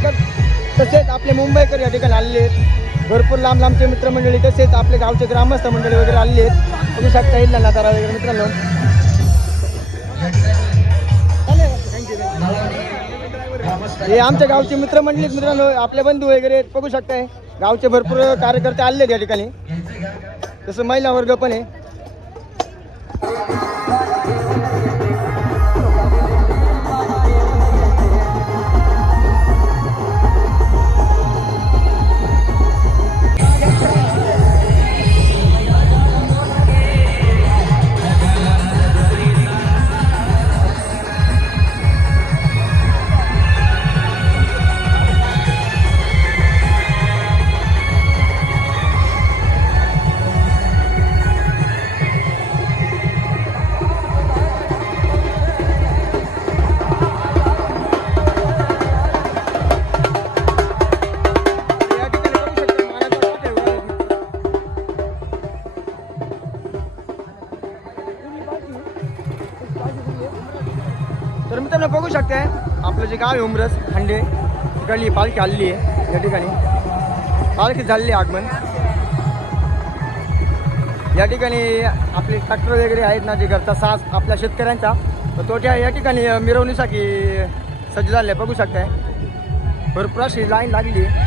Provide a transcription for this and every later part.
पुणेकर तसेच आपले मुंबईकर या ठिकाणी आलेले आहेत. भरपूर लांब लांबचे मित्रमंडळी तसेच आपले गावचे ग्रामस्थ मंडळी वगैरे आलेले आहेत. तुम्ही शकता येईल ना नजारा वगैरे मित्रांनो. हे आमच्या गावचे मित्रमंडळी मित्रांनो, आपले बंधू वगैरे बघू शकताय. गावचे भरपूर कार्यकर्ते आलेले आहेत या ठिकाणी, तसं महिला वर्ग पण आहे. तर मित्रांनो बघू शकताय आपलं जे गाव आहे उमरस खंडे, तिकडली पालखी आलेली आहे. या ठिकाणी पालखी झालेली आहे आगमन. या ठिकाणी आपले ट्रॅक्टर वगैरे आहेत ना, जे घरचा सास आपल्या शेतकऱ्यांचा, तर तो त्या या ठिकाणी मिरवणुकीसाठी सज्ज झाले बघू शकताय. भरपूर अशी लाईन लागली आहे.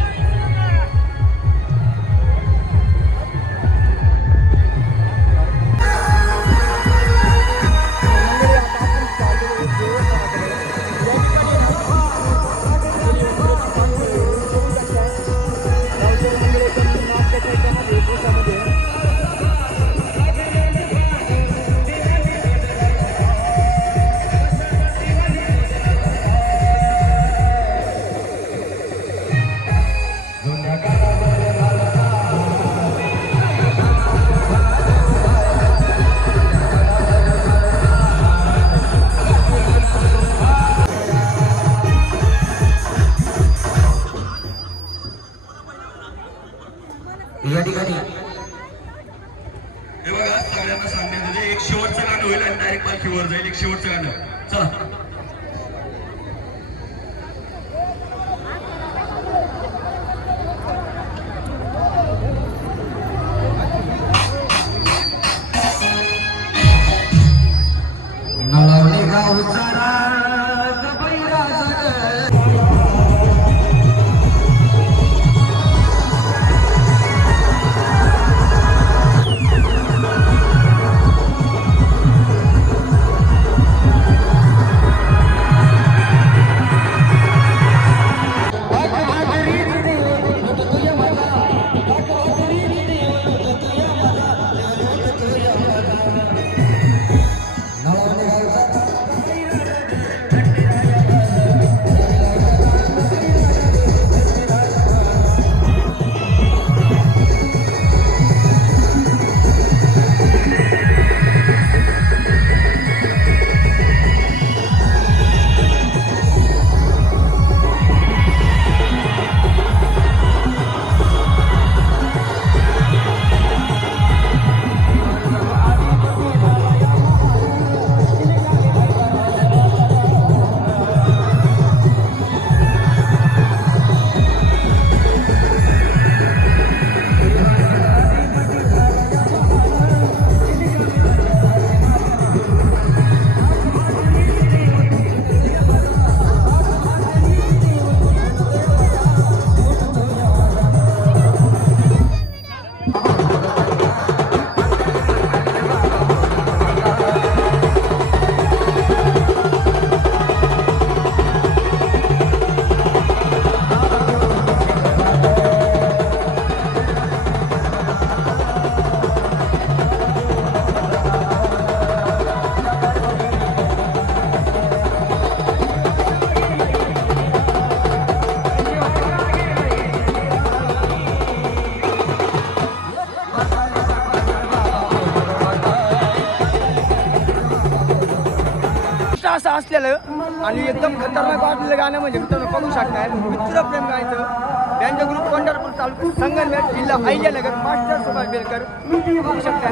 या ठिकाणी हे बघा, सगळ्यांना सांगण्यात एक शेवटचं गाणं होईल आणि डायरेक्ट पालखीवर जाईल. एक शेवटचं गाणं, चला. नळवणे गावचा राग बैराजा असं असलेलं आणि एकदम खतरनाक वाटलेलं गाणं म्हणजे मित्रांनो बघू शकताय. मित्र प्रेम गायचं त्यांच्या ग्रुप पंढरपूर तालुका संगमनेर जिल्हा अहिल्यानगर मास्टर सुभाष बेलकर बघू शकताय.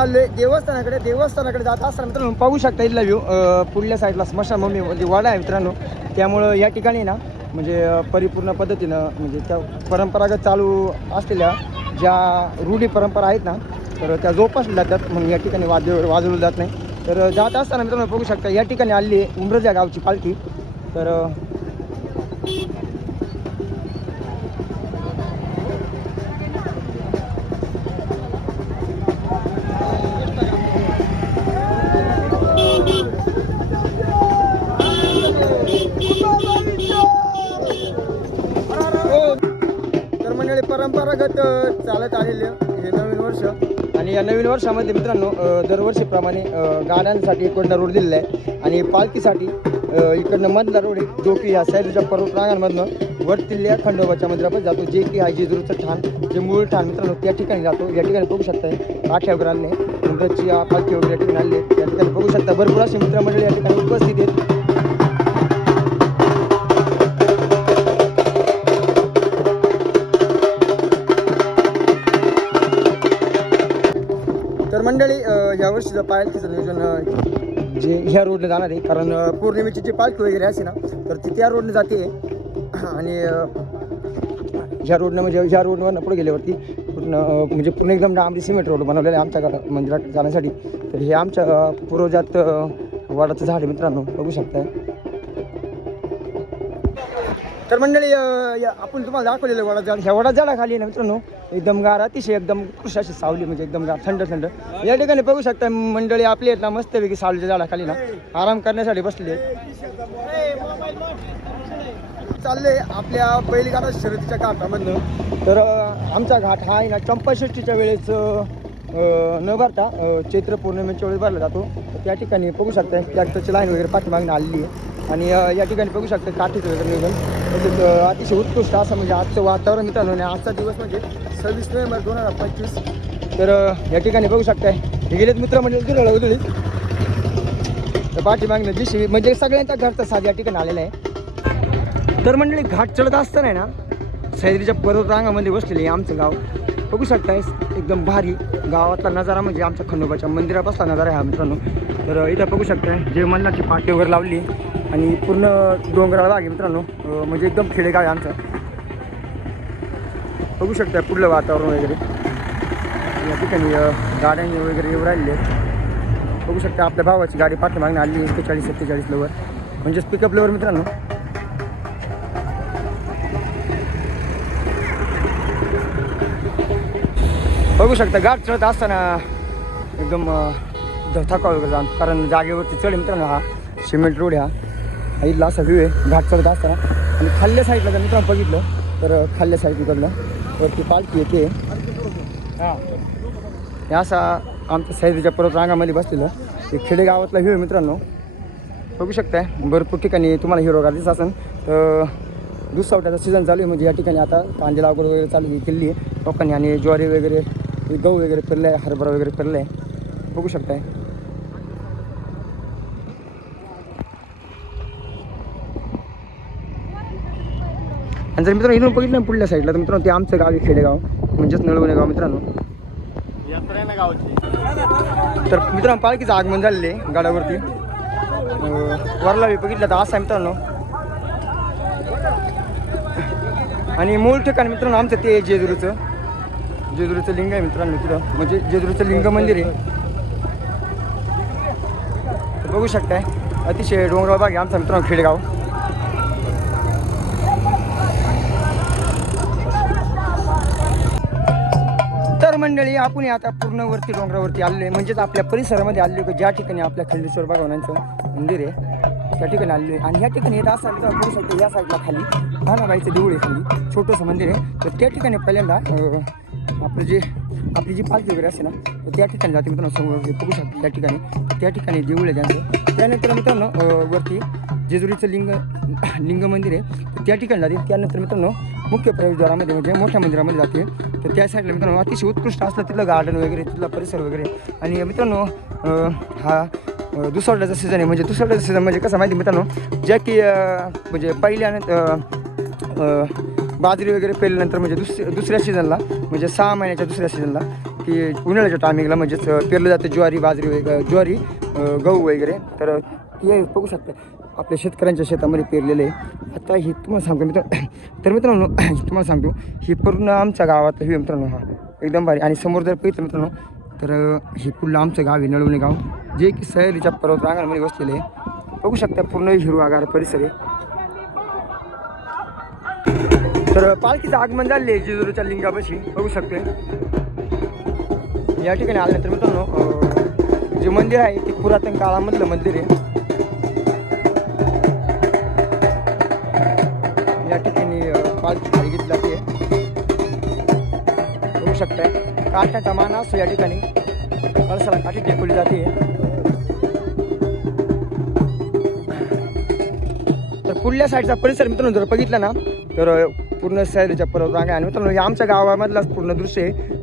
चाललोय देवस्थानाकडे जात असताना मित्रांनो पाहू शकता इथला व्ह्यू. पुढल्या साईडला स्मशानभूमी म्हणजे वाडा आहे मित्रांनो. त्यामुळं या ठिकाणी ना म्हणजे परिपूर्ण पद्धतीनं म्हणजे त्या परंपरागत चालू असलेल्या ज्या रूढी परंपरा आहेत ना तर त्या जोपासल्या जातात. मग या ठिकाणी वाद्य वगैरे वाजवलं जात नाही. तर जात असताना मित्रांनो बघू शकता या ठिकाणी आली आहे उमरजा गावची पालखी. तर तर मंडळी परंपरागत चालत आलेले हे नवीन वर्ष. आणि या नवीन वर्षामध्ये मित्रांनो दरवर्षीप्रमाणे गाड्यांसाठी इकडनं रोड दिलेला आहे आणि पालखीसाठी इकडनं मधला रोड आहे जो की या सह्याद्रीच्या पर्वत रांगांमधनं वरतिल्ल्या खंडोबाच्या मंदिरापर्यंत जातो जे की आहे जेजुरीचं ठाण जे मूळ ठाण मित्रांनो त्या ठिकाणी जातो. या ठिकाणी बघू शकता काठ्या वगैरे आले मुंबईची पालखी वगैरे या ठिकाणी आले त्या ठिकाणी बघू शकता भरपूर असे मित्रमंडळी या ठिकाणी उपस्थित आहेत. तर मंडळी ह्या वर्षीचं पालखीचं नियोजन जे ह्या रोडने जाणार आहे कारण पौर्णिमेची जी पालखी वगैरे असे ना तर ती त्या रोडने जाते. आणि ह्या रोडनं म्हणजे ह्या रोडवरनं पुढे गेल्यावरती म्हणजे पूर्ण एकदम डांबरी सिमेंट रोड बनवलेला आहे आमच्या मंदिरात जाण्यासाठी. तर हे आमच्या पूर्वजात वडाचं झाड आहे मित्रांनो बघू शकताय. तर मंडळी आपण तुम्हाला दाखवलेलं वडा झाड ह्या वडा झाडाखाली ना मित्रांनो एकदम गार अतिशय एकदम कृष अशी सावली म्हणजे एकदम गार थंड थंड या ठिकाणी बघू शकता मंडळी आपली आहेत ना मस्तपैकी सावलीच्या झाडाखाली ना आराम करण्यासाठी बसले. चालले आपल्या बैलगाडा शर्यतीच्या घाटामधनं. तर आमचा घाट हा आहे ना चंपाषष्ठीच्या वेळेस न भरता चैत्र पौर्णिमेच्या वेळेस भरला जातो. तर त्या ठिकाणी बघू शकता ट्रॅक्टरची लाईन वगैरे पाठीमागणं आलेली आहे. आणि या ठिकाणी बघू शकता काठीचं वगैरे नियोजन तसेच अतिशय उत्कृष्ट असं म्हणजे आजचं वातावरण मित्रांनो आणि आजचा दिवस म्हणजे 26 नोव्हेंबर 2025. तर या ठिकाणी बघू शकताय हे गेलेत मित्र म्हणजे जुळवलं उजळी तर पाठीमागणं दिशी म्हणजे सगळ्यांचा घरचा साज या ठिकाणी आलेला आहे. तर मंडळी घाट चढत असताना ना सह्याद्रीच्या पर्वत रांगामध्ये बसलेले आमचं गाव बघू शकताय एकदम भारी गावातला नजारा म्हणजे आमच्या खंडोबाच्या मंदिरापासला नजारा आहे हा मित्रांनो. तर इथं बघू शकताय जे मन्नाची पाटी वगैरे लावली आणि पूर्ण डोंगराळ भाग आहे मित्रांनो म्हणजे एकदम खेडेगाव आहे आमचं. बघू शकता पुढलं वातावरण वगैरे या ठिकाणी गाड्यांनी वगैरे येऊ राहिले बघू शकता. आपल्या भावाची गाडी पाठीमागणं आली 41-47 लवर म्हणजेच पिकअप लवर मित्रांनो. बघू शकता गाठ चढत असताना एकदम थकाव वगैरे जाण कारण जागेवरती चढ मित्रांनो हा सिमेंट रोड हा इथला असा व्ह्यू आहे घाट चढत असताना. आणि खाल्ल्या साईडला जर मित्रांनो बघितलं तर खाल्ल्या साईडकडलं वरती पालखी येते. हे असा आमच्या सह्याद्रीच्या पर्वत रांगामध्ये बसलेलं हे खेडेगावातला व्ह्यू आहे मित्रांनो. बघू शकताय भरपूर ठिकाणी तुम्हाला हिरवगार दिसत असेल. तर दुसऱ्या सीझन चालू आहे म्हणजे या ठिकाणी आता कांदे लागवड वगैरे चालू केली आहे लोकांनी आणि ज्वारी वगैरे गहू वगैरे पेरलं आहे हरभरा वगैरे पेरलं आहे बघू शकताय. आणि जर मित्रांनो इथून बघितलं पुढल्या साईडला तर मित्रांनो ते आमचं गाव आहे खेडेगाव म्हणजेच नळवणे गाव मित्रांनो. तर मित्रांनो पालखीचं आगमन झालेलं आहे गाड्यावरती वरला बघितलं तर असं आहे मित्रांनो. आणि मूळ ठिकाण मित्रांनो आमचं ते जेजुरीचं लिंग आहे मित्रांनो तिथं म्हणजे जेजुरीचं लिंग मंदिर आहे बघू शकताय. अतिशय डोंगराळ भाग आहे आमचा मित्रांनो खेडेगाव. तर मंडळी आपण आता पूर्ण वरती डोंगरावरती आलेलो आहे म्हणजेच आपल्या परिसरामध्ये आलेलो आहे ज्या ठिकाणी आपल्या खंडेश्वर भगवानांचं मंदिर आहे त्या ठिकाणी आलेलो आहे. आणि ह्या ठिकाणी येत असाल तर बघू शकतो या साईडला खाली भानाबाईचं देऊळ आहे खाली छोटंसं मंदिर आहे. तर त्या ठिकाणी पहिल्यांदा आपली जी पालखी वगैरे असते ना तर त्या ठिकाणी जाते मित्रांनो समोर बघू शकतो त्या ठिकाणी देऊळ आहे त्यांचं. त्यानंतर मित्रांनो वरती जेजुरीचं लिंग मंदिर आहे तर त्या ठिकाणी जाते. त्यानंतर मित्रांनो मुख्य प्रवेशद्वारामध्ये म्हणजे मोठ्या मंदिरामध्ये जाते. तर त्या साईडला मित्रांनो अतिशय उत्कृष्ट असलं तिथलं गार्डन वगैरे तिथला परिसर वगैरे. आणि मित्रांनो हा दुसऱ्याचा सीझन आहे म्हणजे दुसऱ्याचा सीझन म्हणजे कसं माहिती मित्रांनो ज्या की म्हणजे पहिल्यानंतर बाजरी वगैरे पेरल्यानंतर म्हणजे दुसऱ्या सीझनला म्हणजे 6 महिन्याच्या दुसऱ्या सीझनला की उन्हाळ्याच्या टायमिंगला म्हणजेच पेरलं जातं ज्वारी बाजरी ज्वारी गहू वगैरे. तर हे बघू शकता आपल्या शेतकऱ्यांच्या शेतामध्ये पेरलेलं आहे. आता ही तुम्हाला सांगतो मित्रांनो तुम्हाला सांगतो ही पूर्ण आमच्या गावात ही मित्रांनो हा एकदम भारी. आणि समोर जर बघितलं मित्रांनो तर हे पूर्ण आमचं गाव आहे नळवणे गाव, जे की सह्याद्रीच्या पर्वत रांगांमध्ये वसलेलं आहे. बघू शकता पूर्ण हिरवागार परिसर आहे. तर पालखीचं आगमन झाले जेजुरीच्या लिंगापाशी बघू शकते. या ठिकाणी आल्यानंतर मित्रांनो जे मंदिर आहे ते पुरातन काळामधलं मंदिर आहे. या ठिकाणी पालखी खाली घेतली जाते बघू शकताय. काठ्याचा मान असतो या ठिकाणी, कळसाला काठी टेकवली जाते. तर पुढल्या साईडचा परिसर मित्रांनो जर बघितला ना तर पूर्ण सह्याद्रीच्या पर्वत रांगा. आणि मित्रांनो हे आमच्या गावामधलाच पूर्ण दृश्य आहे.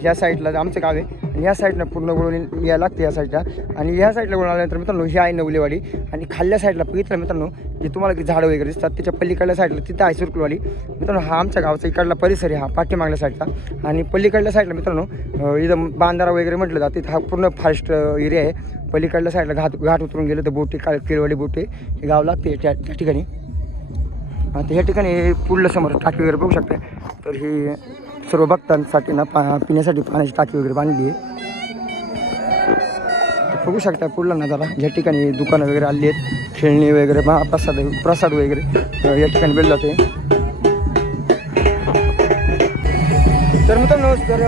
ह्या साईडला आमचं गाव आहे आणि ह्या साईडनं पूर्ण वळून यायला लागते या साईडला. आणि ह्या साईडला वळून आल्यानंतर मित्रांनो ही आहे नवलेवाडी. आणि खाल्ल्या साईडला बघितलं मित्रांनो जे तुम्हाला झाडं वगैरे दिसतात त्याच्या पलीकडल्या साईडला तिथं आहे सुरकुलवाडी. मित्रांनो हा आमच्या गावचा इकडला परिसर आहे हा पाठीमागल्या साईडचा. आणि पलीकडल्या साईडला मित्रांनो इथं बांधारा वगैरे म्हटलं जातं तिथं हा पूर्ण फॉरेस्ट एरिया आहे. पलीकडल्या साईडला घाट उतरून गेलं तर बोटे किळवाडी बोटे हे गाव लागते त्या ठिकाणी. आता ह्या ठिकाणी पुढलं समोर टाकी वगैरे बघू शकते. तर ही सर्व भक्तांसाठी ना पिण्यासाठी पाण्याची टाकी वगैरे बांधली आहे. बघू शकता पुढला नजारा. या ठिकाणी दुकानं वगैरे आली आहेत, खेळणी वगैरे प्रसाद वगैरे या ठिकाणी भेटले जाते. तर मित्रांनो जर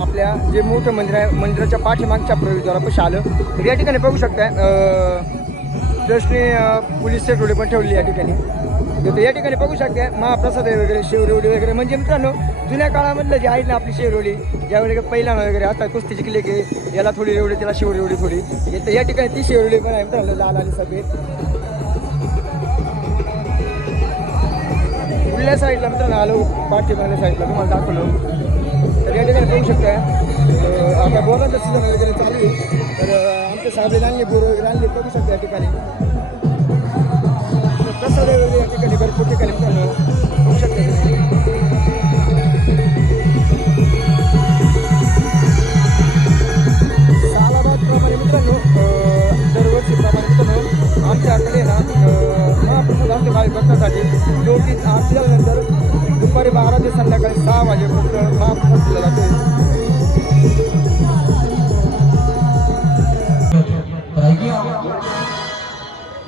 आपल्या जे मोठं मंदिर आहे मंदिराच्या पाठीमागच्या प्रवेशद्वारापाशी आलं तर या ठिकाणी बघू शकता जसने पोलीस सेक्युरिटी पण ठेवली या ठिकाणी. तर या ठिकाणी बघू शकता महाप्रसाद वगैरे शेवरेवडी वगैरे. म्हणजे मित्रांनो जुन्या काळामधलं जे आहे ना आपली शेवरेवडी ज्यावेळी पहिला वगैरे आता कुस्तीची किल्ले की याला थोडी रेवडी त्याला शेवरेवडी थोडी. तर या ठिकाणी ती शेवरेवडी पण आहे मित्रांनो लाल आणि सफेद. पुढल्या साईडला मित्रांनो आलो पाठीमागल्या साईडला तुम्हाला दाखवलं. तर या ठिकाणी बघू शकता आता बोरांचं सीझन वगैरे चालू आहे. तर आमच्या साहेबले आणले बोर वगैरे आणले बघू शकता या ठिकाणी. प्रसाद वगैरे या ठिकाणी भरपूर ठिकाणी मित्रांनो बघू शकता. सालाबादप्रमाणे मित्रांनो दरवर्षीप्रमाणे मित्रांनो आमच्याकडे ना महाप्रसाद आमच्या भाविक भक्तांसाठी 2-3 आरती झाल्यानंतर दुपारी 12 ते संध्याकाळी 6 वाजेपर्यंत महाप्रसाद दिला जातो.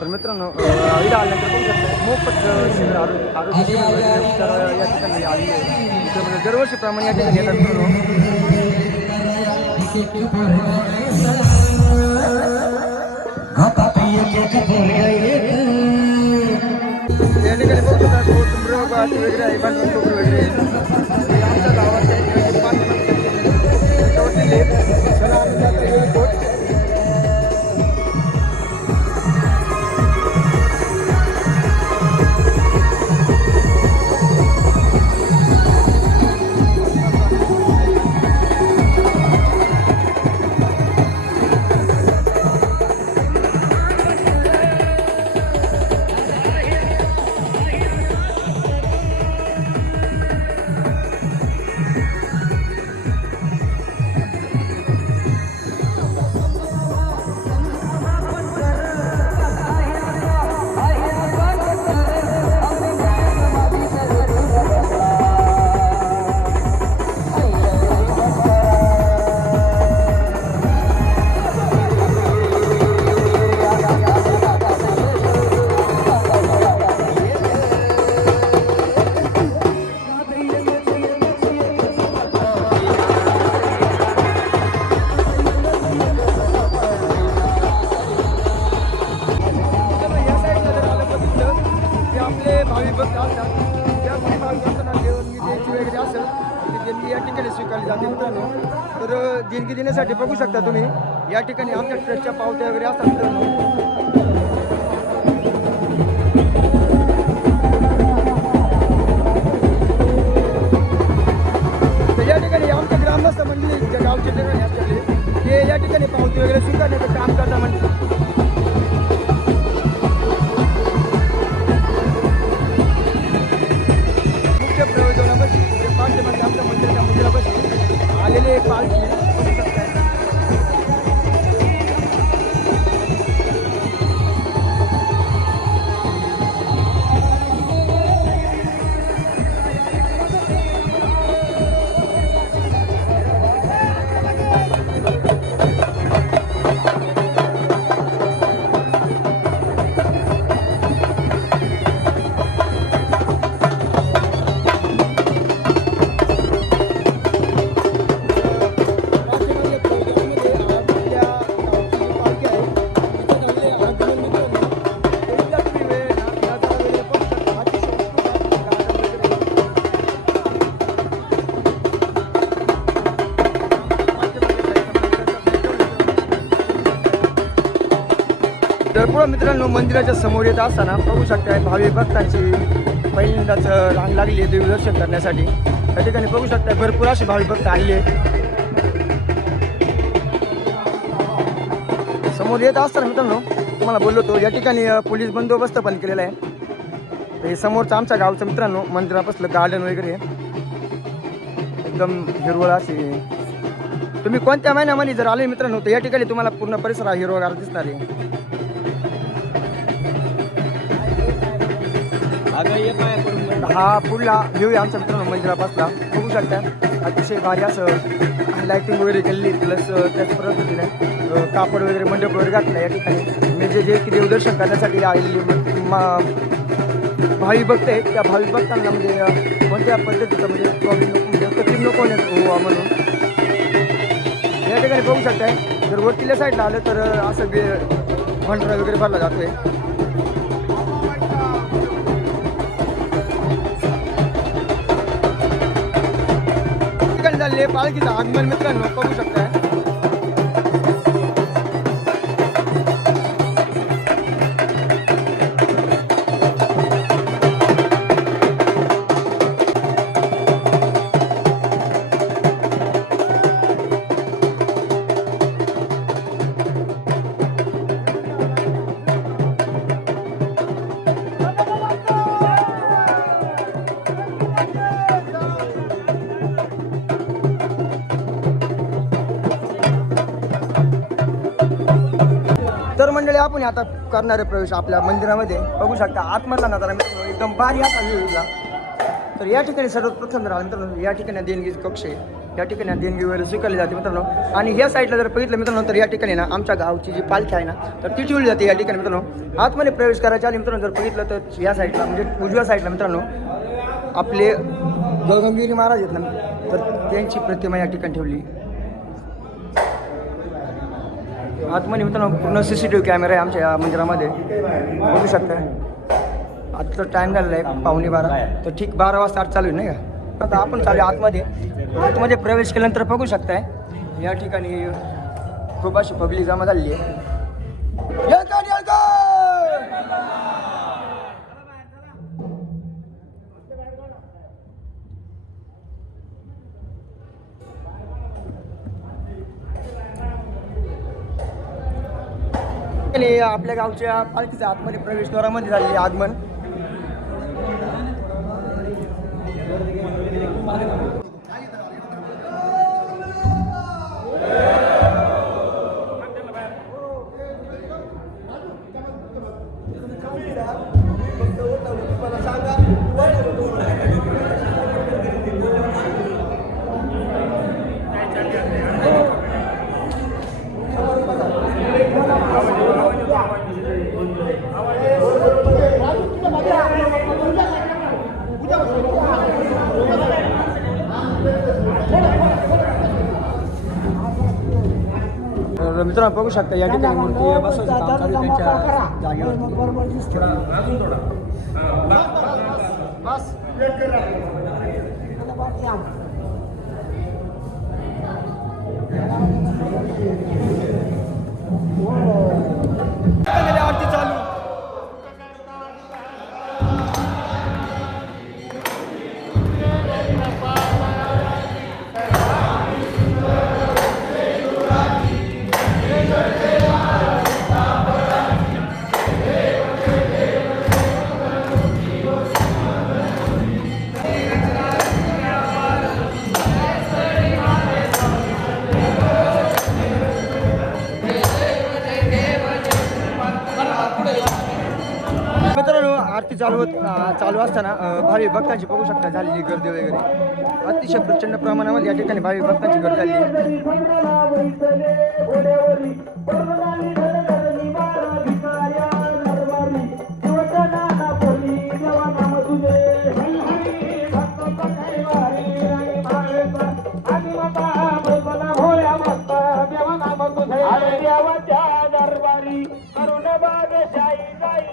तर मित्रांनो इथं आल्यानंतर बघू शकता मोफत शिबिर आरोग्य शिबिर उपचार या ठिकाणी आली आहे. त्यामुळे दरवर्षीप्रमाणे या ठिकाणी येतात मित्रांनो. या ठिकाणी बघू शकता कोथिंबीर वगैरे आहे बांधून वगैरे आमच्या गावात स्वीकारली जाते मित्रांनो. तर देणगी देण्यासाठी बघू शकता तुम्ही या ठिकाणी आमच्या ट्रस्टच्या पावत्या वगैरे असतात मित्रांनो. तर या ठिकाणी आमच्या ग्रामस्थ मंडळी ज्या गावचे ठिकाणी असतात ते या ठिकाणी पावती वगैरे स्वीकारण्याचं काम करता म्हणजे. मुख्य प्रयोजनापाशी आमच्या मंदिराच्या मंदिरापाशी आलेले पालखी सर्व मित्रांनो मंदिराच्या समोर येत असताना बघू शकता भाविक भक्तांची पहिल्यांदाच रांग लागली आहे देवदर्शन करण्यासाठी. त्या ठिकाणी बघू शकता भरपूर असे भाविक भक्त आले. समोर येत असताना मित्रांनो तुम्हाला बोललो होतो या ठिकाणी पोलीस बंदोबस्त पण केलेला आहे. हे समोरचं आमच्या गावचं मित्रांनो मंदिरापासलं गार्डन वगैरे एकदम हिरवळ असे. तुम्ही कोणत्या महिन्यामध्ये जर आले मित्रांनो तर या ठिकाणी तुम्हाला पूर्ण परिसर हिरवगार दिसणार आहे. हा पुढला व्ह्यू आहे आमच्या मित्रांनो मंदिरापासला. बघू शकता अतिशय भारी असं लाईटिंग वगैरे केलेली प्लस त्याच पद्धतीने कापड वगैरे मंडप वगैरे घातला या ठिकाणी. म्हणजे जे की देवदर्शन करण्यासाठी आलेले भाविक भक्त आहेत त्या भाविक भक्तांना म्हणजे कोणत्या पद्धतीचं म्हणजे प्रॉब्लेम म्हणजे तकलीफ नको हो म्हणून या ठिकाणी बघू शकताय. जर वरतील्या साईडला आलं तर असं भंडारा वगैरे भरला जातोय. ठिकाणी झाले पालखीचं आगमन मित्रांनो बघू शकताय. तर मंडळी आपण आता करणारे प्रवेश आपल्या मंदिरामध्ये बघू शकता. आतमधला नजारा मित्रांनो एकदम भारी असा व्ह्यूला. तर या ठिकाणी सर्वप्रथम जर आलं मित्रांनो या ठिकाणी देणगी कक्ष आहे. या ठिकाणी देणगी वगैरे स्वीकारली जाते मित्रांनो. आणि ह्या साईडला जर बघितलं मित्रांनो तर या ठिकाणी ना आमच्या गावची जी पालखी आहे ना तर ती ठेवली जाते या ठिकाणी मित्रांनो. आतमध्ये प्रवेश करायच्या आधी मित्रांनो जर बघितलं तर या साईडला म्हणजे उजव्या साईडला मित्रांनो आपले गगनगिरी महाराज आहेत ना तर त्यांची प्रतिमा या ठिकाणी ठेवली. आतमध्ये मित्रांनो पूर्ण CCTV कॅमेरा आहे आमच्या या मंदिरामध्ये बघू शकता. आजचा टाईम झालेला आहे 11:15 तर ठीक 12 वाजता आत चालू आहे नाही का. आता आपण चालू आतमध्ये प्रवेश केल्यानंतर बघू शकताय या ठिकाणी खूप अशी पब्लिक जमा झालेली आहे. आपल्या गावच्या पालखीच्या आतमध्ये प्रवेशद्वारामध्ये झालेले आगमन. मित्रांनो बघू शकता या ठिकाणी मूर्ती बसवायचं काम चालू आहे त्यांच्या जागेवर. आरती चालू. आरती चालू असताना भावी भक्तांची बघू शकता झालेली गर्दी वगैरे अतिशय प्रचंड प्रमाणामध्ये या ठिकाणी भावी भक्तांची गर्दी झाली. दरबारी करुण बादशाही जाई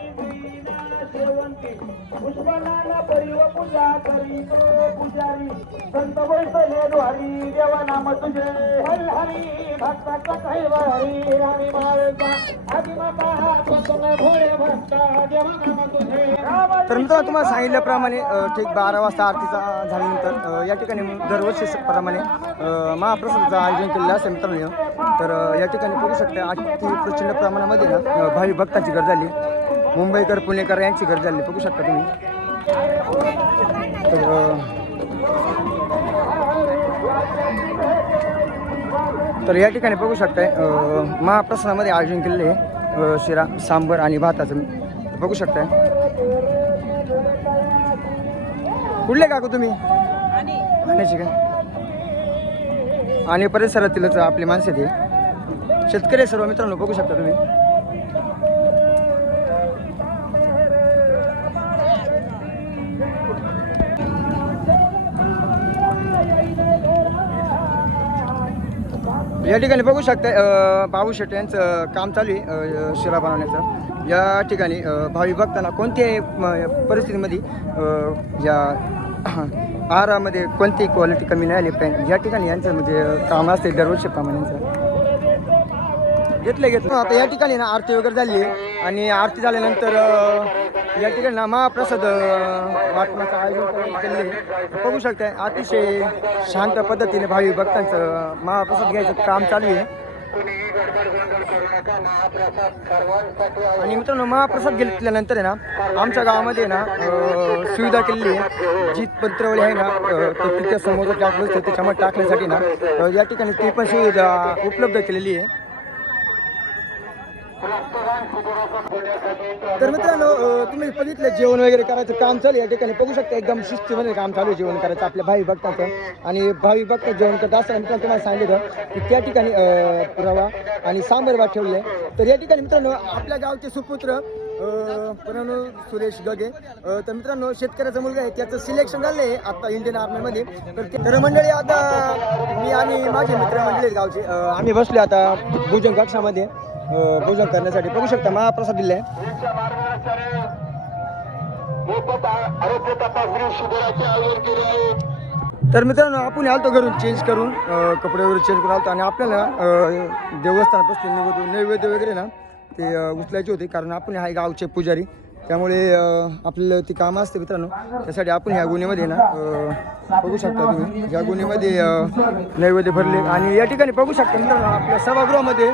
सेवंती पुष्पनाला परिव पूजा करीतो पुजारी संत वैसले द्वारी देवा नाम तुझे हरी भक्ताचा कैवारी राणी माळचा आदिमाता स्वतः भोळे भक्ता देवा नाम तुझे तर मित्रांनो तुम्हाला सांगितल्याप्रमाणे ठीक 12 वाजता आरतीचा झाल्यानंतर या ठिकाणी दरवर्षी प्रमाणे महाप्रसादाचं आयोजन केलेलं असेल मित्रांनो. तर या ठिकाणी बघू शकता अति प्रचंड प्रमाणामध्ये ना भावी भक्तांची गर्दी झाली. मुंबईकर पुणेकर यांची गर्दी झाली बघू शकता तुम्ही. तर या ठिकाणी बघू शकताय महाप्रसादामध्ये आयोजन केलेले आहे शिरा सांबर आणि भाताचं बघू शकताय. कुठले काकू तुम्ही ठाण्याची काय आणि परिसरातीलच आपली माणसे ते शेतकरी सर्व मित्रांनो बघू शकता तुम्ही. या ठिकाणी बघू शकता बाबू शेट्टी यांचं काम चालू आहे शिरा बनवण्याचं. या ठिकाणी भावी भक्तांना कोणत्याही परिस्थितीमध्ये या आहारामध्ये कोणतीही क्वालिटी कमी नाही आली पाहिजे. या ठिकाणी यांचं म्हणजे काम असते दरवर्षीप्रमाणे घेतलं. आता या ठिकाणी ना आरती वगैरे झाली आहे आणि आरती झाल्यानंतर या ठिकाणी ना महाप्रसाद वाटण्याचं आयोजन केलेलं आहे. बघू शकता अतिशय शांत पद्धतीने भावी भक्तांचं महाप्रसाद घ्यायचं काम चालू आहे. आणि मित्रांनो महाप्रसाद घेतल्यानंतर आहे ना आमच्या गावामध्ये ना सुविधा केलेली आहे. जी पत्रवळी आहे ना ते तिच्या समोर टाकलं असतं त्याच्यामध्ये टाकण्यासाठी ना या ठिकाणी ती पण सुविधा उपलब्ध केलेली आहे. तर मित्रांनो तुम्ही बघितलं जेवण वगैरे करायचं काम चालू आहे. या ठिकाणी बघू शकता एकदम शिस्तीमध्ये काम चालू आहे जेवण करायचं आपल्या भावी भक्ताचं. आणि भावी भक्त जेवण करत असताना मित्रांनो तुम्हाला सांगितलं की त्या ठिकाणी रवा आणि सांबर भात ठेवले आहे. तर या ठिकाणी मित्रांनो आपल्या गावचे सुपुत्र मित्रांनो सुरेश गगे तर मित्रांनो शेतकऱ्याचा मुलगा आहे त्याचं सिलेक्शन झालं आहे आता इंडियन आर्मीमध्ये. तर मंडळी आता मी आणि माझे मित्रमंडळी आहेत गावचे आम्ही बसले आता भोजन कक्षामध्ये भोजन करण्यासाठी. बघू शकता महाप्रसाद दिलाय. तर मित्रांनो आपण आलतो घरून चेंज करून कपडे वगैरे चेंज करून आलतो आणि आपल्याला देवस्थानापासून नैवेद्य वगैरे ना ते उचलायचे होते कारण आपण आहे गावचे पुजारी त्यामुळे आपल्याला ती कामं असते मित्रांनो. त्यासाठी आपण ह्या गुन्ह्यामध्ये ना बघू शकता तुम्ही या गुन्ह्यामध्ये नैवेद्य भरले. आणि या ठिकाणी बघू शकता मित्रांनो आपल्या सभागृहामध्ये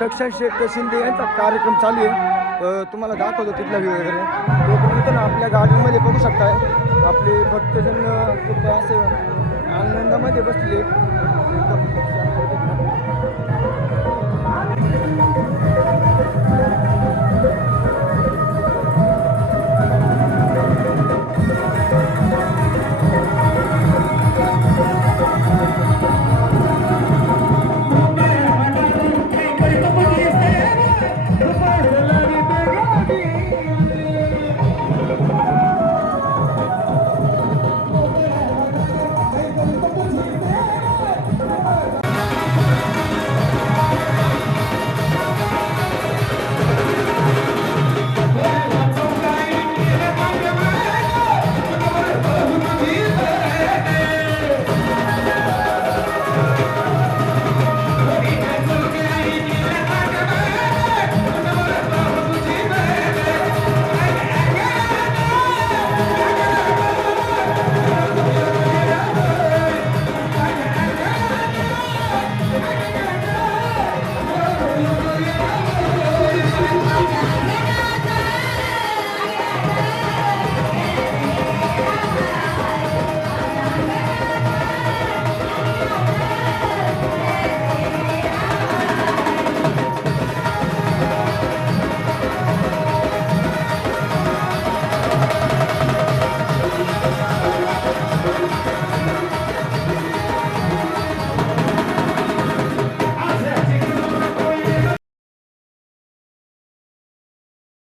दक्षिण शेख शिंदे यांचा कार्यक्रम चालू आहे. तुम्हाला दाखवतो तिथला व्ह्यू वगैरे. मित्रांनो आपल्या गार्डनमध्ये बघू शकताय आपले भक्तजन खूप असे आनंदामध्ये बसले.